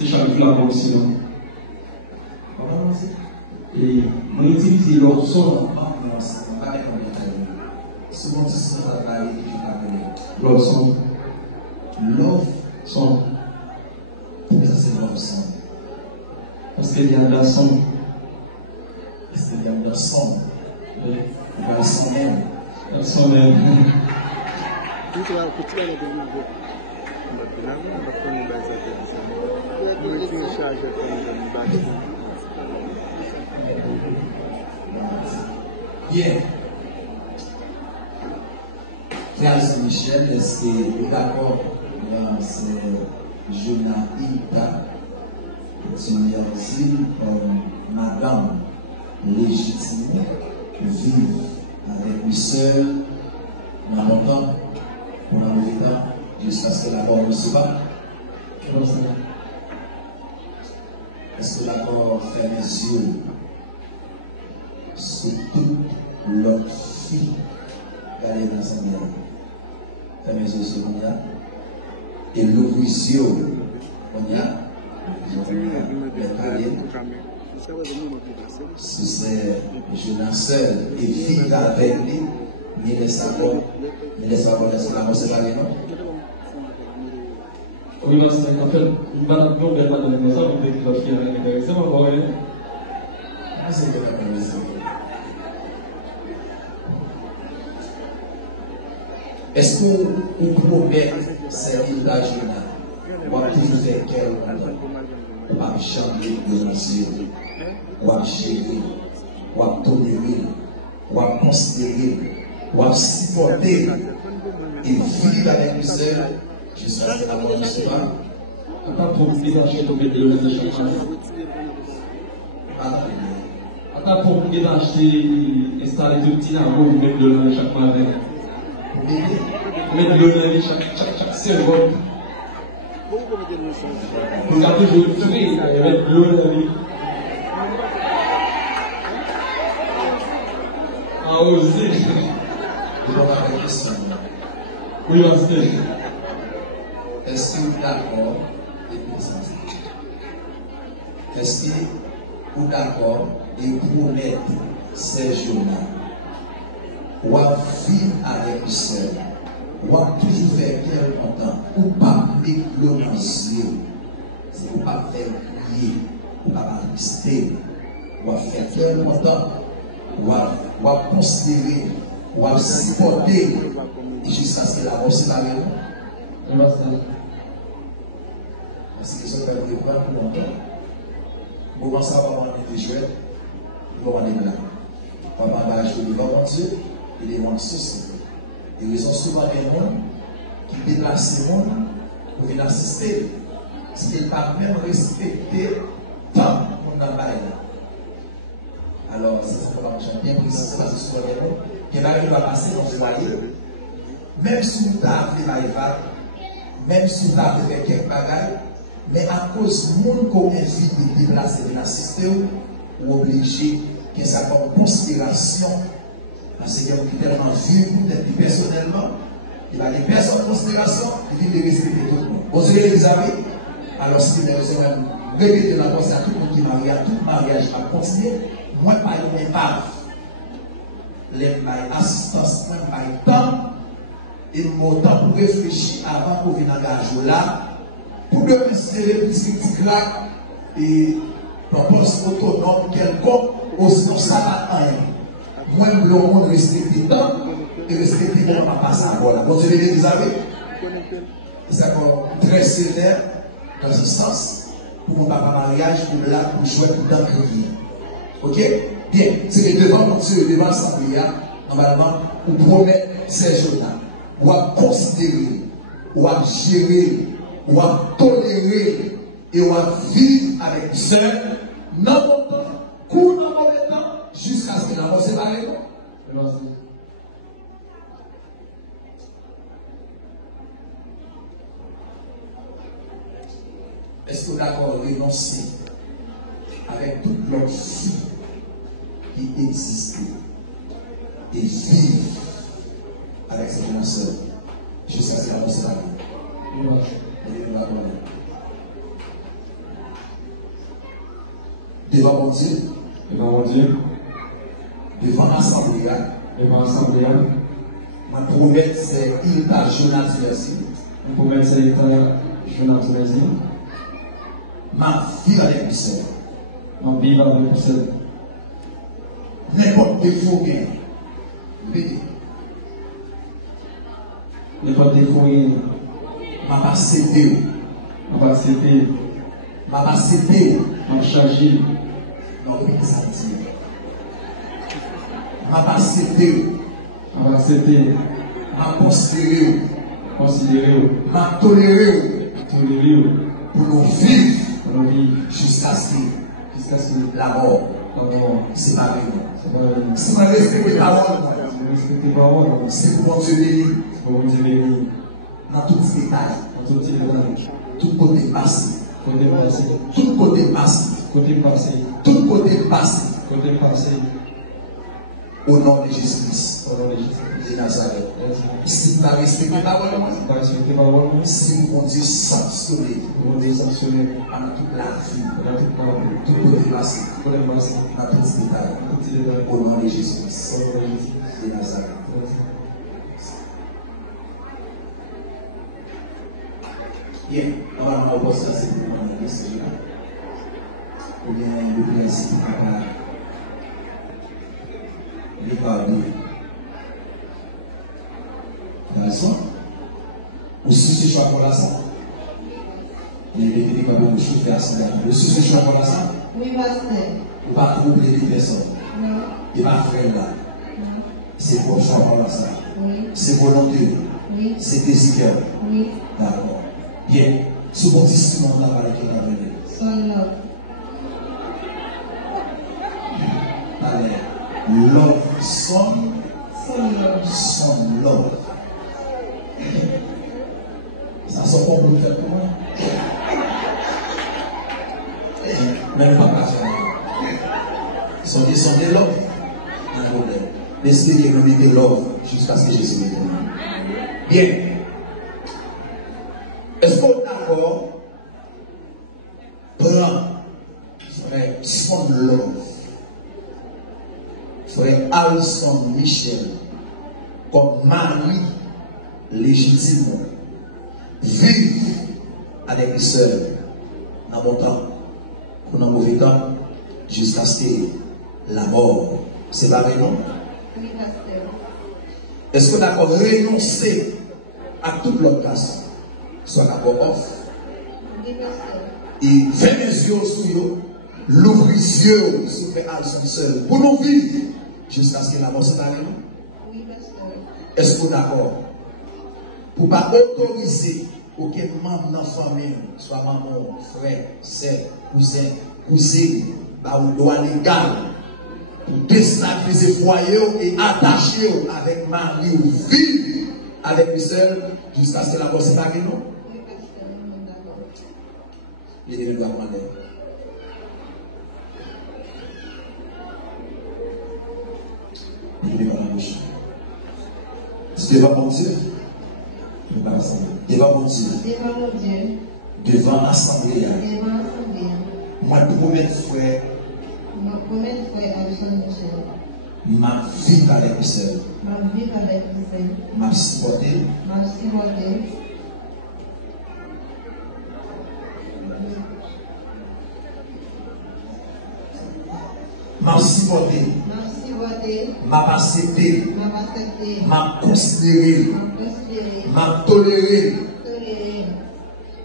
C'est chaque flamand aussi. Et on utilise leur son. Souvent, c'est ça va aller Leur son. Love Son. Ça, c'est love son. Parce qu'il y a de la son. Parce qu'il y a de la son. La son même. La son même. Bien. Frère Michel, est-ce que vous êtes d'accord? C'est Jonaïta, tu me dis comme madame légitime, vive avec une sœur, dans longtemps, pour un mauvais temps, jusqu'à ce que l'accord ne se bat. Est-ce que l'accord ferme les yeux sur toute l'autre fille d'aller dans sa mère? Ferme les yeux sur moi. Et l'ouvrier, on y a. Si c'est jeune seul et vivre avec lui, mais laisse savoir est-ce que la mort c'est pas non? Oui, parce qu'en fait, une balade non belle madame comme ça, on peut dire qu'il y a une c'est pas vrai. C'est que la est-ce que vous promettez servir la jeune ou à toujours faire qu'elle ou à changer de monsieur, ou à gérer, ou à tolérer, ou à considérer, ou à supporter et vivre avec une sœur jusqu'à ce que la mort ne se passe? Pas pour ménager tomber de chaque fois. Attends pour ménager installer deux petits naveaux, mettre de l'eau chaque matin. Mettre de l'eau chaque seconde. Vous avez toujours tué, mettre de l'eau dans l'eau. Ah, osez. Oui, monsieur. Est-ce que vous êtes d'accord? Est-ce que vous êtes d'accord et promettre ces jours-là ou à vivre avec une sœur, ou à toujours faire bien longtemps, ou pas mettre l'eau dans les yeux, c'est ou pas faire crier, ou pas rester, ou à faire bien longtemps, ou à considérer, ou à supporter, jusqu'à ce que la mort se parle. Est-ce que ça fait le pas pour longtemps? Vous pensez à maman des jouets, vous allez là. Papa va jouer devant mon Dieu, il est moins souci. Et ils ont souvent des gens qui déplacent le monde pour venir assister. Parce qu'ils ne pas même respecter tant qu'on n'a pas là. Alors, c'est ça qu'on va bien préciser parce que souvent des gens qui va passer dans ce foyer, même si vous avez fait même si vous avez fait quelques bagages, mais à cause du monde qu'on invite de déplacer, de l'assister, ou obligé qu'il y ait sa considération, parce qu'il y a tellement vu, peut-être personnellement, il va des personnes en considération, il dit de respecter tout le monde. Vous savez, les amis, alors si vous avez répété la pensée à tout le monde qui marie, à tout mariage va continuer, moi, pas une épave. Les assistance, moi, pas temps. Et mon temps pour réfléchir avant qu'on vienne engager là, pour me considérer petit là et propose autonome quelconque, aussi ça va rien. Moi, le monde respecte le temps et respecte le monde pas passer à voilà. Vous avez les amis, c'est encore très sévère dans ce sens pour mon papa mariage, pour là, pour jouer, pour dans crier. Ok? Bien, c'est que devant mon Dieu, devant l'Assemblée, normalement, on promet ces jours-là. Ou à considérer, ou à gérer, ou à tolérer, et ou à vivre avec sœur, dans mon temps, coup dans mon temps, jusqu'à ce que la mort sépare. Est-ce que vous d'accord renoncer avec toute l'autre vie qui existait et vivre avec cette sœur jusqu'à ce que la mort sépare? devant mon Dieu, devant l'Assemblée, ma promesse c'est il t'a jeune ma vie avec le Seigneur. N'importe défaut gain. N'importe défaut gain. Ma pas cédé. Ma pas cédé. Ma chargé. Non, oui, ça dit. Ma pas cédé. Ma cédé. Ma considéré. Ma toléré. Pour nous vivre. Jusqu'à ce que la mort. C'est pas vrai. Si je respecte la parole, c'est pour mon Dieu béni. Dans tout petit détail. Tout côté passé. Tout côté passé. Au nom de Jésus-Christ. De Nazareth. Si vous avez respecté la parole, si vous Dieu sanctionné pendant toute la vie, tout côté passé, dans tout détail, au nom de Jésus-Christ. De Nazareth. Bien, normalement, on va se passer pour mon message là. Ou bien, le principe les pardons. D'accord? Ou si ce choix pour la sang. Les députés comme on chute faire ça. Ou si ce choix pour la sang. Oui, pasteur. Ou pas troubler les personnes. Non. Et pas frère là. C'est pour choix pour la sang. Oui. C'est volonté. Oui. C'est désir. Oui. D'accord. Bien. Ce bon discipline là par lequel on a venu. Son love. Allez. Love son. Son love. Ça sent pas pour le faire pour moi. Même pas passer. Son des love. Un problème. L'esprit est revenu de love jusqu'à ce que Jésus vienne. Bien. Est-ce qu'on est d'accord? Prends frère son love. Frère Alson Michel comme mari légitime. Vive avec les sœurs dans bon temps, ou dans mauvais temps, jusqu'à ce que la mort. C'est pas vrai, non? Oui, pasteur. Est-ce qu'on est d'accord renoncer à toute l'autre place? Soit d'accord off. Oui, pasteur. Et fermer les yeux sur eux, l'ouvrir les yeux sur frère Alson seul. Pour nous vivre jusqu'à ce que la mort soit avec nous. Oui, pasteur. Est-ce qu'on est d'accord? Pour ne pas autoriser aucun membre de la famille, soit maman, frère, sœur, cousin, cousine, par un droit légal, pour déstabiliser le foyer et attacher avec mari ou vivre avec les sœurs jusqu'à ce que la mort soit avec nous. Oui, pasteur. Nous sommes d'accord. Il est le droit de demander. Il est dans la bouche. C'est devant mon Dieu. Devant mon Dieu. Devant mon Dieu. Devant l'Assemblée. Devant l'Assemblée. Moi, premier frère. Ma première frère Alson Michel. Ma vie avec le Seigneur. Ma vie avec le Seigneur. Ma supporté. Ma supporté. M'a supporté. Ma supporté. M'a accepté. Ma accepté. M'a considéré. Ma considéré. M'a toléré. Toléré.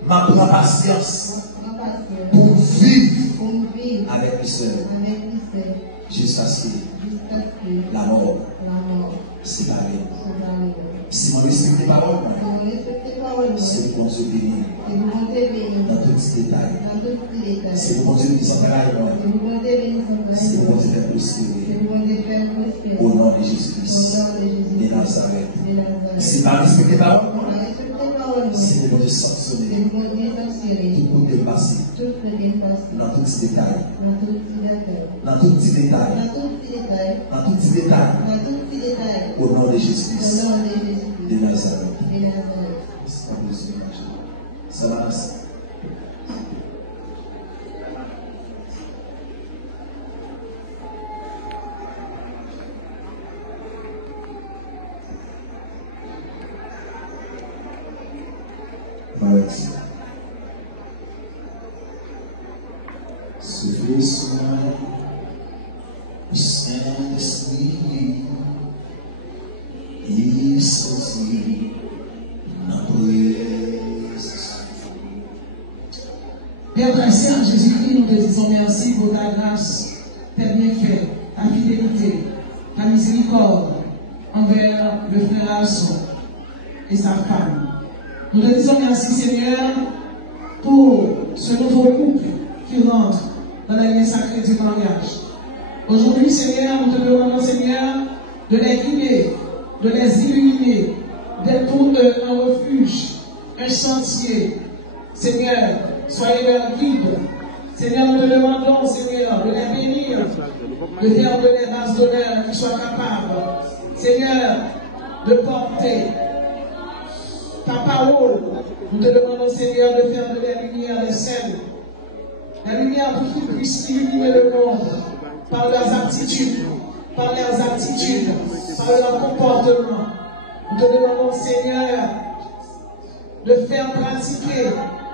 M'a pris patience Ma patience. pour vivre Pour vivre avec le Seigneur avec le Seigneur. jusqu'à ce que Jusqu'à ce que la mort la mort sépare. soit arrivée. Si je respecte les paroles, Si vous respectez la parole, c'est pour mon Dieu béni si vous comptez bénir dans tous les détails. dans tous les détails, C'est pour mon Dieu qui s'en travaille. si vous comptez bénir son C'est pour mon travail, Dieu faire si prospérer. vous comptez faire prospérer, Au nom de au Jésus-Christ nom de de Jésus, Nazareth. de Nazareth. Si pas respecter les paroles, Si vous respectez la parole, c'est si pour Dieu vous sanctionner. comptez sanctionner, Tout pour dépasser tout peut dépasser dans tous les détails. dans tous les détails, Dans tous les détails. dans tous les détails, Dans tous les détails. dans tous les détails, Au nom de au Jésus-Christ nom de Jésus, de Nazareth. de Nazareth. C'est pas possible. Ça va. Souffle sur moi, le Saint-Esprit, il sortit ma présence. Père très saint, Jésus-Christ, nous te disons merci pour ta grâce, tes bienfaits, ta fidélité, ta miséricorde envers le frère Asson et sa femme. Nous te disons merci, Seigneur, pour ce nouveau couple qui rentre dans la ligne sacrée du mariage. Aujourd'hui, Seigneur, nous te demandons, Seigneur, de les guider, de les illuminer, d'être pour eux un refuge, un sentier. Seigneur, soyez leur guide. Seigneur, nous te demandons, Seigneur, de les bénir, de faire de les bases d'honneur qui soient capables, Seigneur, de porter ta parole. Nous te demandons, Seigneur, de faire de la lumière des scènes. La lumière pour qu'ils puissent illuminer le monde par leurs attitudes, par leur comportement. Nous te demandons, Seigneur, de faire pratiquer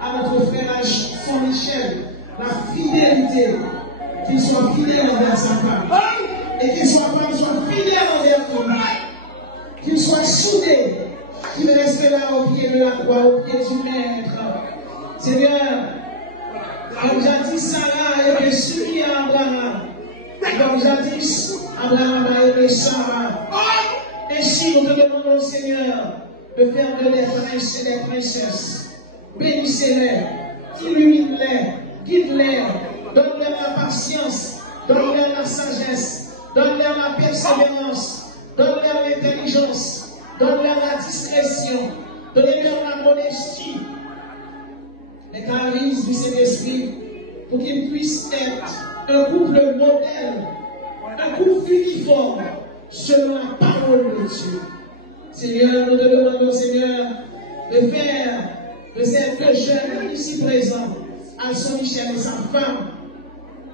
à notre frère Saint Michel la fidélité, qu'il soit fidèle envers sa femme, et qu'il soit fidèle envers nous, qu'il soit soudé, qu'il reste là au pied de la croix, au pied du Maître. Seigneur, comme jadis Sarah a aimé soumis à Abraham, comme jadis Abraham a aimé Sarah, ainsi nous te demandons, Seigneur, de faire de les princes et les princesses. Bénissez-les, illumine-les, guide-les, donne-leur la patience, donne-leur la sagesse, donne-leur la persévérance, donne-leur l'intelligence, donne-leur la discrétion, donne-leur la modestie, les charismes du Saint-Esprit, pour qu'ils puissent être un couple modèle, un couple uniforme, selon la parole de Dieu. Seigneur, nous te demandons, Seigneur, de faire de ces deux jeunes ici présents, Saint Michel et sa femme,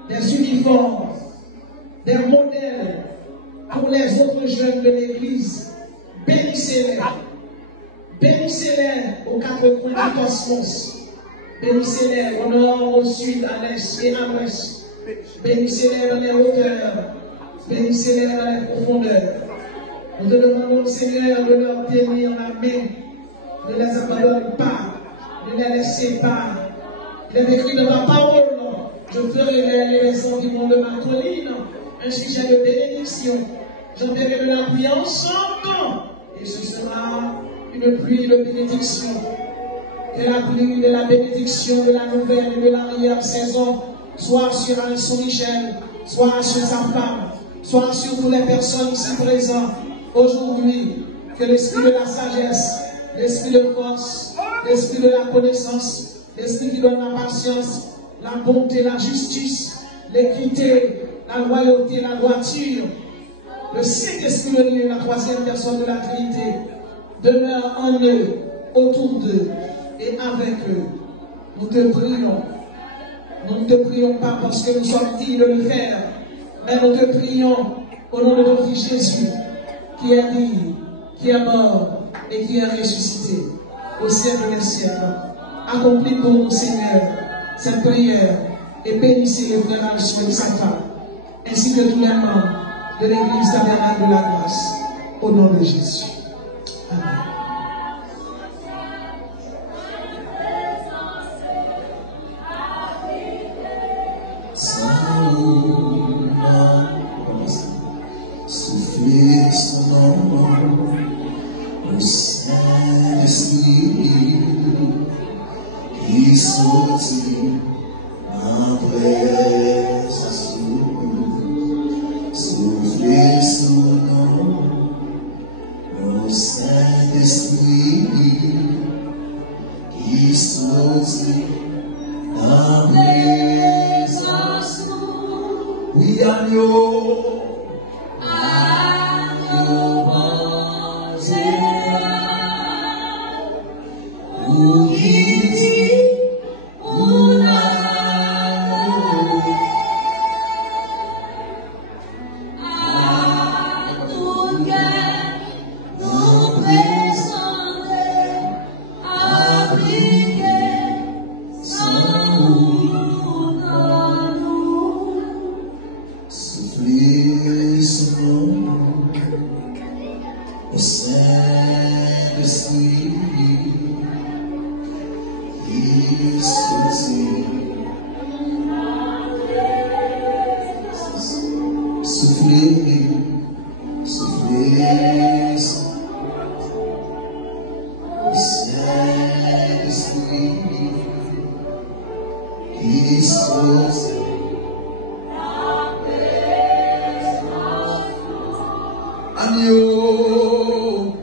des uniformes, des modèles pour les autres jeunes de l'Église. Bénissez-les. Bénissez-les aux quatre coins du cosmos. Bénissez-les au nord, au sud, à l'est et à l'ouest. Bénissez-les dans les hauteurs. Bénissez-les dans les profondeurs. Nous te demandons, Seigneur, de leur tenir la main, ne les abandonne pas, ne les laissez pas. Il est écrit dans ma parole, je ferai les sentiments de ma colline, un sujet de bénédiction. J'enverrai de la pluie en son temps, et ce sera une pluie de bénédiction. Que la pluie de la bénédiction, de la nouvelle et de l'arrière-saison soit sur Saint Michel, soit sur sa femme, soit sur toutes les personnes ici présentes. Aujourd'hui, que l'esprit de la sagesse, l'esprit de force, l'esprit de la connaissance, l'esprit qui donne la patience, la bonté, la justice, l'équité, la loyauté, la droiture, le Saint-Esprit de Dieu, la troisième personne de la Trinité, demeure en eux, autour d'eux et avec eux. Nous te prions. Nous ne te prions pas parce que nous sommes dignes de le faire, mais nous te prions au nom de notre Fils Jésus, qui est digne, qui est mort et qui est ressuscité au siècle des siècles. Accomplis pour nous, Seigneur, cette prière et bénissez le frère Alchemie et sa femme, ainsi que tous les membres de l'Église tabernacle de la grâce, au nom de Jésus. Amen. Soufflez son nom, au Saint-Esprit, qui sortit en présence. Soufflez son nom, au Saint-Esprit, qui sortit en présence. Oui, agneau. Son nom. souffler, souffler, Saint-Esprit, qui sauve. Agneau,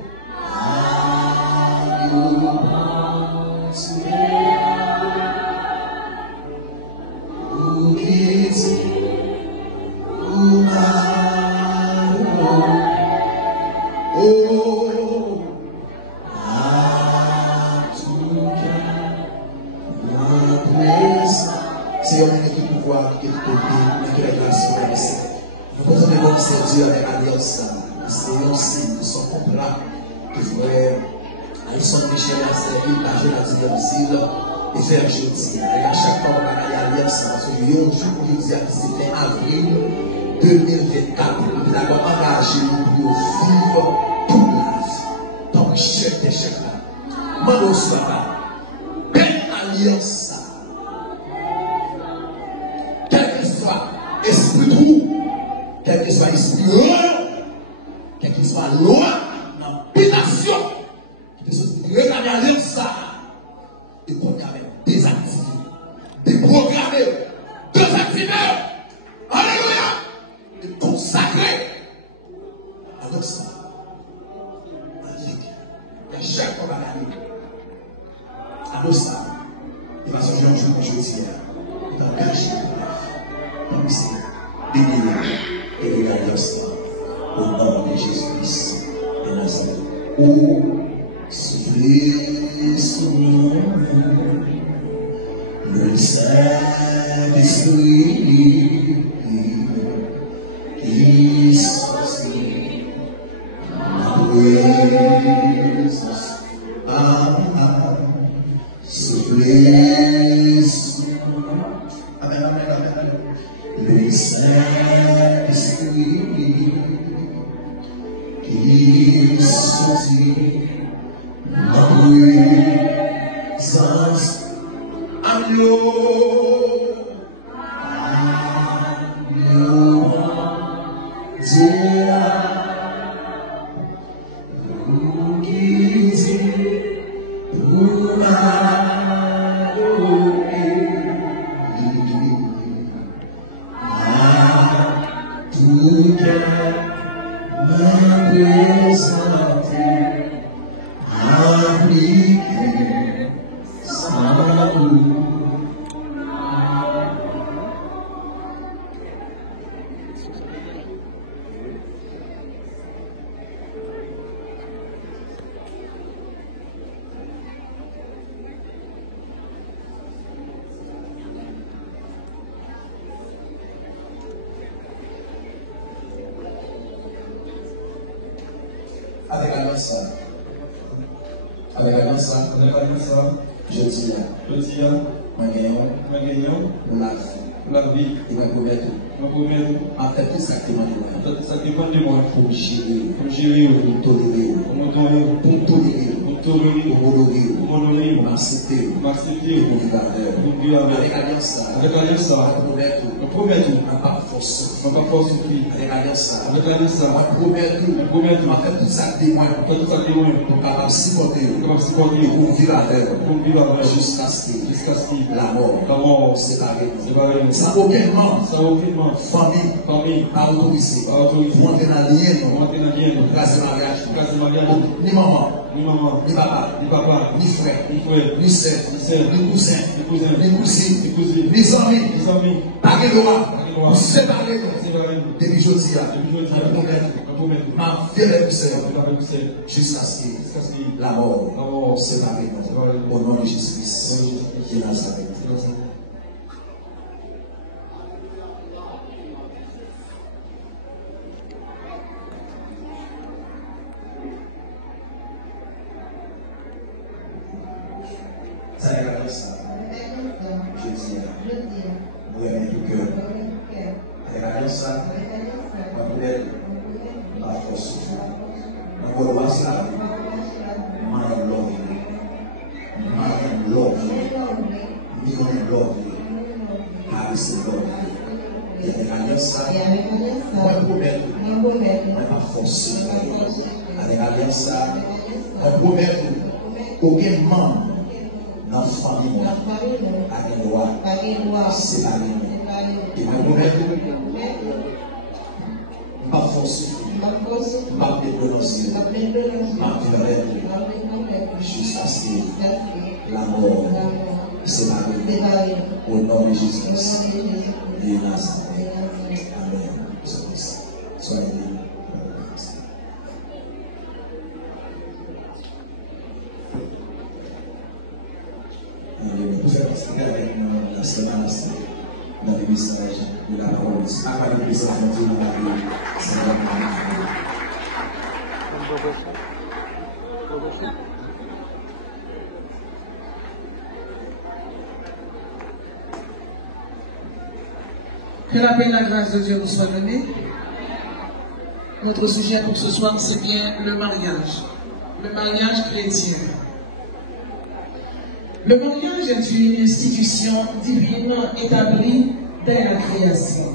faire jeudi. Et à chaque fois, on va aller à l'alliance. Il y a un jour où je disais que c'était avril 2024. Nous avons engagé nous pour vivre toute la vie. Donc, chef des chefs là. Mano Saba. Belle alliance. Quel que soit esprit trou, quel que soit esprit loin, quel que soit loin, dans l'habitation, qui peut regarder l'alliance. Et qu'on a même désactivé, déprogrammé, désactivé, alléluia, et consacré à l'os. Et chaque fois qu'on va aller à l'os, il va se faire un jour aujourd'hui, il va engager comme c'est béni et à l'os, au nom de Jésus-Christ de Nazareth. Oh, soufflez sur nous. Le Saint-Esprit qui sortit ma présence, soufflez sur nous. Amen, amen, amen. Le Saint-Esprit qui sortit ma présence. Agneau, Dieu, vous guidez pour m'adorer. À tout cœur, me présenter, appliquer sans vous. Avec ça, je dis là, ma gagnant, la vie, il va promettre. En fait, tout ça qui m'a demandé pour gérer, pour tolérer, pour honorer, pour m'accepter, pour vivre avec alliance, je promets tout, pas force, avec alliance, je promets tout, en fait, tout ça qui m'a pour capable supporter, pour vivre avec, jusqu'à ce que la mort séparée, sans aucunement, famille, pas autorisé, pour entrer dans le lien, grâce au mariage, ni maman, ni papa, ni frère, ni sœur, ni cousin, ni cousine, ni amis, pas de loi, nous séparer depuis jeudi, ma vie avec vous, jusqu'à ce que la mort sépare au nom de Jésus-Christ de Nazareth. Ça est comme ça. Je dis, vous avez tout cœur. Avec ça, ma poubelle, ma force. Ma voix, ça, my love, me love, I is love. Et avec alliance ça, Et avec alliance ça, moi promets, moi promets, moi pas forcer. moi forcer. Avec alliance ça, moi promets, aucun membre dans la famille, a le droit séparer. Et moi promets, pas forcer, pas déprononcer, pas vivre jusqu'à ce que la mort sépare au nom de Jésus et de Nazareth. Amen. Soyez libres. Vous faites partie avec la semaine dans le message de la parole. Avant de laisser la montée dans la vie, c'est la Que la paix et la grâce de Dieu nous soient données. Notre sujet pour ce soir, c'est bien le mariage. Le mariage chrétien. Le mariage est une institution divine établie dès la création.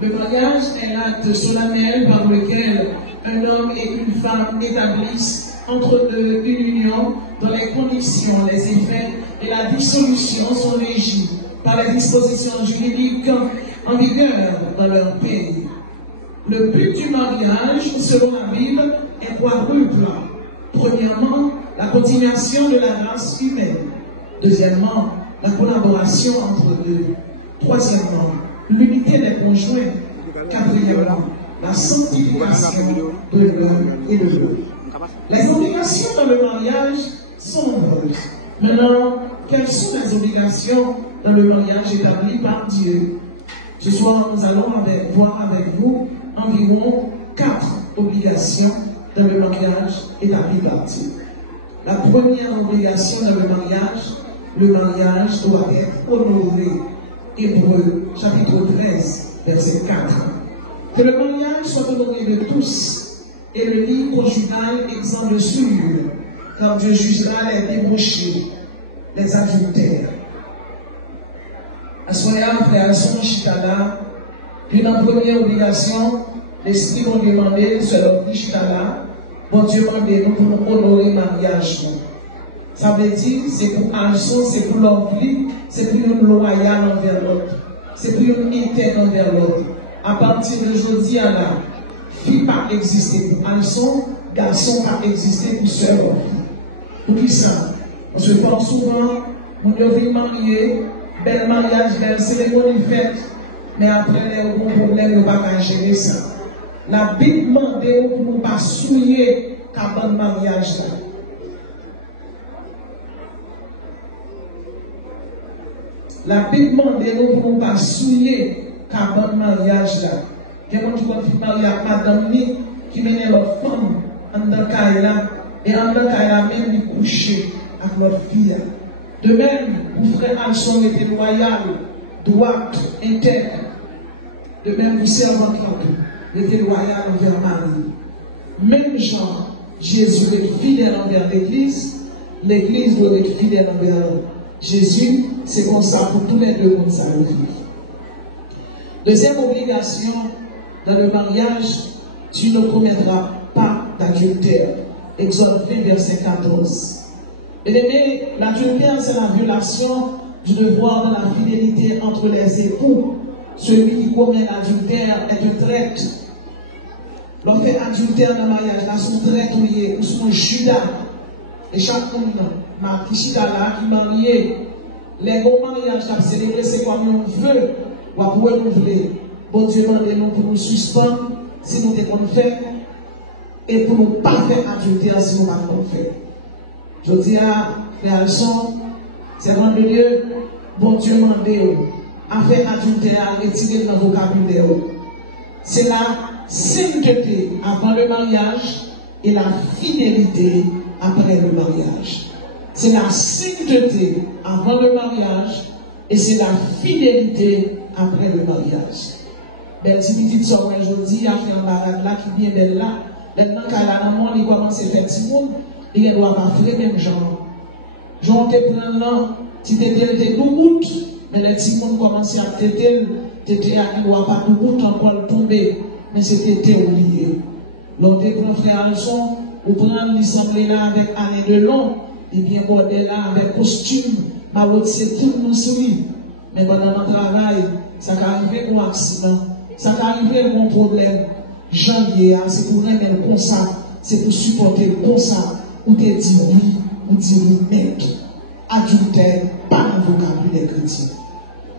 Le mariage est l'acte solennel par lequel un homme et une femme établissent entre eux une union dont les conditions, les effets et la dissolution sont régis par les dispositions juridiques en vigueur dans leur pays. Le but du mariage, selon la Bible, est quadruple. Premièrement, la continuation de la race humaine. Deuxièmement, la collaboration entre eux. Troisièmement, l'unité des conjoints. Quatrièmement, la sanctification de l'un et de l'autre. Les obligations dans le mariage sont nombreuses. Maintenant, quelles sont les obligations dans le mariage établi par Dieu? Ce soir, nous allons voir avec vous environ 4 obligations dans le mariage établi par Dieu. La première obligation dans le mariage doit être honoré. Hébreux, chapitre 13, verset 4. Que le mariage soit honoré de tous et le lit conjugal exempt de souillure, car Dieu jugera les débauchés, les adultères. À ce moment-là, frère, son chitala, une première obligation, l'esprit m'a demandé, sur notre chitala, bon Dieu m'a demandé nous pour honorer le mariage. Ça veut dire, c'est pour Alson, c'est pour l'envie, c'est pour une loyale envers l'autre, c'est pour une interne envers l'autre. À partir de aujourd'hui, la fille pas exister pour Alson, garçon pas exister pour seul homme. Pour qui ça? On se parle souvent, on devait marier, bel mariage, belle cérémonie faite, mais après, les gros problèmes, on ne va pas gérer ça. La Bible demande pour ne pas souiller qu'à bon mariage là. La Bible demande pour ne pas souiller qu'à bon mariage là. Quelqu'un qui va marier avec madame qui mène leur femme en dans Kaila et en dans Kaila même lui coucher avec leur fille. De même, vous frère Alson était loyal, droit, intègre. De même, vous servant était loyal envers Marie. Même genre, Jésus est fidèle envers l'Église, l'Église doit être fidèle envers Jésus. C'est comme ça pour tous les deux comme ça. Deuxième obligation dans le mariage, tu ne commettras pas d'adultère. Exode 20, verset 14. Bien-aimé, l'adultère, c'est la violation du devoir de la fidélité entre les époux. Celui qui commet l'adultère est un traître. L'on fait adultère dans le mariage, là, son traître ou son judas. Et chaque monde, qui chita là, qui marié, les gros mariages, c'est comme on veut, ou à pouvoir renouveler. Bon Dieu, demandez-nous pour nous suspendre, si nous devons faire, et pour nous pas faire adultère, si nous ne pouvons pas faire. Je dis à frère Alson, c'est grand de Dieu, bon Dieu demandez à faire adultère, à retirer dans le vocabulaire. C'est la sainteté avant le mariage et la fidélité après le mariage. C'est la sainteté avant le mariage et c'est la fidélité après le mariage. Belle si petite soeur aujourd'hui a fait un barade là qui vient belle là, maintenant qu'elle a un moment, il commence à faire petit monde, il ne doit pas faire même genre. Genre te prend là, si tu étais doubout, Mais les petits monde commençaient à têter, têter à qui doit pas tout bout encore tomber, mais c'était oublié. L'autre grand frère Alson, ou prendre l'assemblée là avec année de long, et bien bordel là avec costume, ma route c'est tout le monde souris. Mais pendant notre travail, ça va arriver un accident, ça va arriver un problème. Janvier, c'est pour remettre comme ça, c'est pour supporter comme ça, ou te dire oui, ou dire mec, adultère, pas dans le vocabulaire chrétien.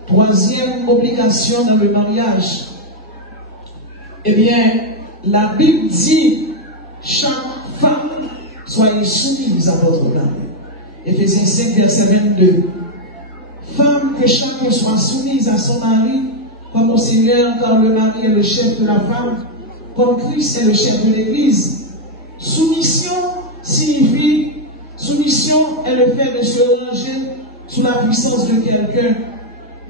Troisième obligation dans le mariage, eh bien, la Bible dit, chaque femme, soyez soumise à votre mari. Éphésiens 5, verset 22. Femme, que chacun soit soumise à son mari, comme au Seigneur, car le mari est le chef de la femme, comme Christ est le chef de l'Église. Soumission signifie, soumission est le fait de se ranger sous la puissance de quelqu'un.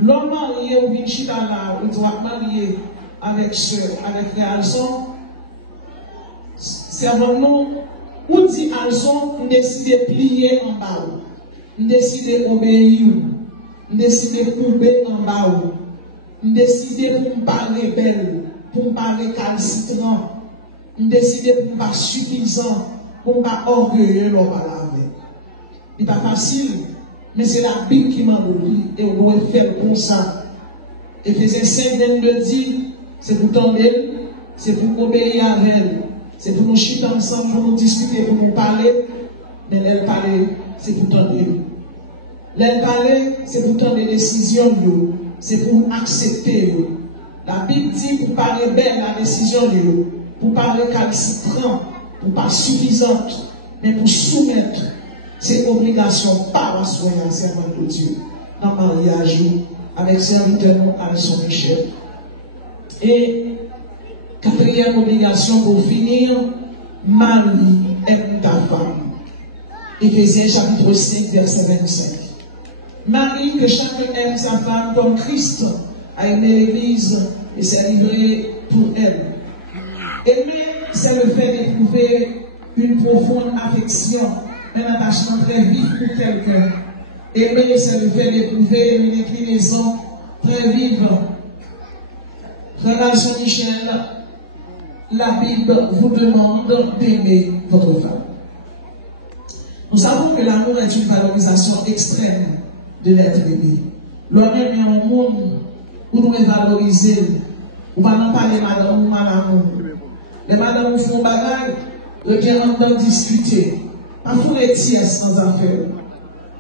L'homme marié ou Vinchita là, il doit marier avec frère Alson. Servons-nous, ou dit Alson, on décide de plier en bas, on décide d'obéir, on décide de couper en bas, on décide pour me parler belle, pour me parler calcitrant, on décide pour me pas suffisant, pour me pas orgueilleux, l'on va laver. Il n'est pas facile, mais c'est la Bible qui m'a dit, et on doit faire comme ça. Éphésiens 5, 22 dit, c'est pour tendre, c'est pour obéir à elle. C'est pour nous chuter ensemble, pour nous discuter, pour nous parler. Mais l'aile parler, c'est pour tendre. L'aile parler, c'est pour tendre des décisions. C'est pour accepter. La Bible dit pour parler belle la décision. Pour parler calcitrant, pour pas suffisante, mais pour soumettre. C'est obligation par la soignant servant de Dieu. Dans le mariage, avec serviteur, avec son Michel. Et quatrième obligation pour finir, mari aime ta femme. Éphésiens chapitre 5, verset 25. Mari, que chacun aime sa femme comme Christ a aimé l'Église et s'est livré pour elle. Aimer, c'est le fait d'éprouver une profonde affection, un attachement très vif pour quelqu'un. Aimer, c'est le fait d'éprouver une inclinaison très vive. Frère Alson Michel, la Bible vous demande d'aimer votre femme. Nous savons que l'amour est une valorisation extrême de l'être aimé. L'homme est un monde où nous devons valoriser. Ou pas non parler madame ou madame. Les madames font bagaille, le bien en discuter. Pas pour les tiers sans affaire.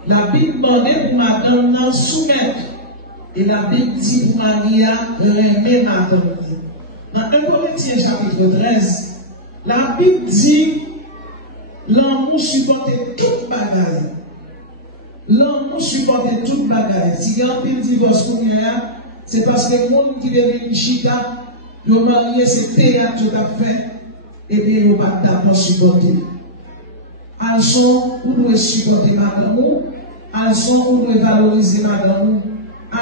La Bible demande pour madame d'en soumettre. Et la Bible dit pour Maria, aimer madame. Dans 1 Corinthiens chapitre 13, la Bible dit l'amour supportait toute bagaille. L'amour supportait toute bagaille. Si il y a un peu de divorce pour moi, c'est parce que les gens qui deviennent chita, le marié, c'est théâtre tout à fait, et bien ils n'ont pas d'accord supporter. Alson, vous devez supporter madame, Alson, vous devez valoriser madame,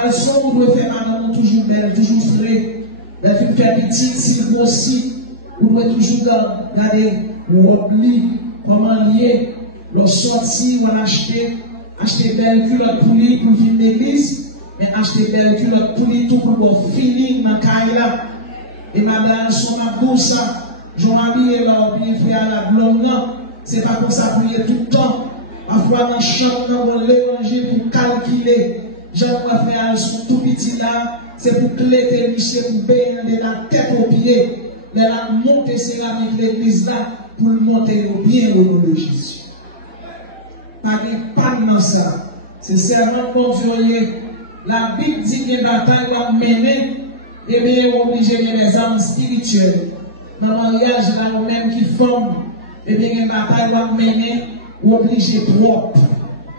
Alson, vous devez faire madame toujours belle, toujours frais. La fille fait petite, s'il grossit, vous pouvez toujours regarder, vous oubliez comment lier, le sortir, ou acheter belle culotte pour lui, pour venir l'église, mais acheter belle culotte pour lui, tout pour le feeling dans le caille. Et madame, son abousse, j'en habille là, bien fait à la blonde, c'est pas comme ça pour lui tout le temps. Parfois, dans la chambre, on l'évangile pour calculer. J'aimerais faire son tout petit là. C'est pour cléter Michel pour baigner de la tête aux pieds. Mais la montée céramique de l'église là, pour le monter au bien au nom de Jésus. Pas dans ça. C'est serment bon Dieu. La Bible dit que la bataille va mener, et bien obligé de les âmes spirituelles. Dans le mariage, là, ou même qui forment, et bien la bataille va mener, ou obligé trop.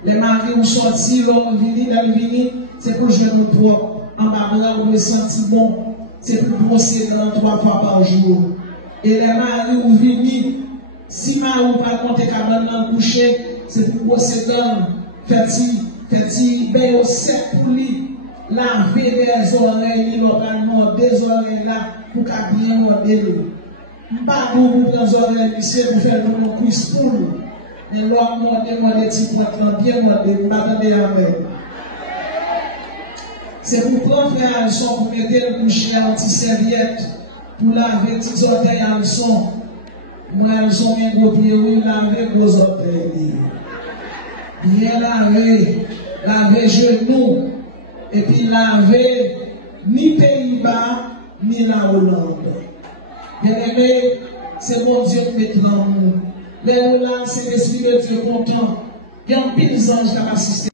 Les maris ont sorti, l'homme vini, dans le vini, c'est pour jouer le propre. En bas, on me sentit bon, c'est pour brosser dans 3 fois par jour. Et les maris ont vini, si ma ou pas compter cabane dans le coucher, c'est pour brosser dans, fait-il, ben au sec pour lui, laver des oreilles, localement, des oreilles là, pour qu'à bien morder l'eau. Pas beaucoup des oreilles, c'est pour faire le cuisse pour nous. Mais l'homme morde, des petits potes, bien mordé, vous m'attendez avec. C'est pour prendre frère Alson pour mettre le coucher anti-serviette, pour laver petits orteils Alson. Moi, Alson, un gros pied, oui, laver gros orteils. Bien laver genoux, et puis laver ni Pays-Bas, ni la Hollande. Bien aimé, c'est mon Dieu qui met l'amour. Les Hollandes, c'est l'Esprit de Dieu content. Il y a un pile d'anges qui a assisté.